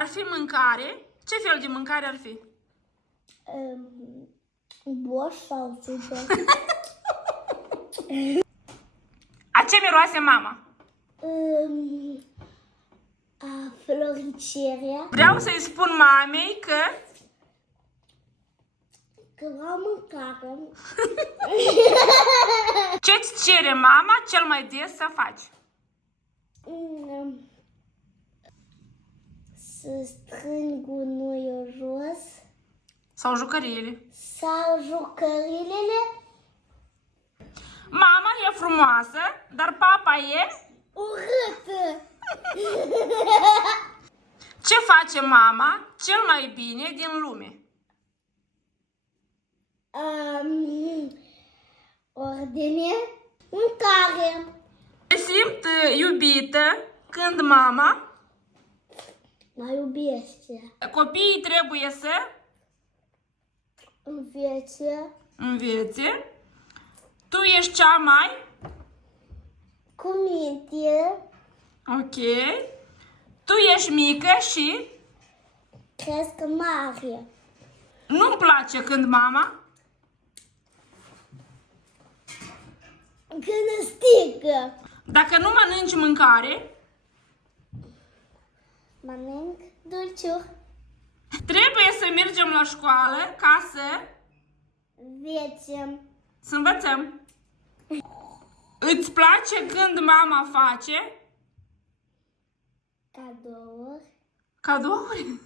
ar fi mâncare, ce fel de mâncare ar fi? Borș sau supă? A ce miroase mama? A floricerea. Vreau să-i spun mamei că... Că la mâncare. Ce-ți cere mama cel mai des să faci? Să strâng gunoiul jos. Sau jucăriile? Sau jucărilele. Mama e frumoasă, dar papa e... Urâtă. Ce face mama cel mai bine din lume? Ordine. Mâncare. Se simt iubită când mama... Mă iubește. Copiii trebuie să învețe. Tu ești cea mai... Cu minte. Ok. Tu ești mică și... Cresc mare. Nu-mi place când mama... Când stigă. Dacă nu mănânci mâncare, Mănânc dulciuri. trebuie să mergem la școală ca să învățăm. Îți place când mama face Cadouri. cadouri?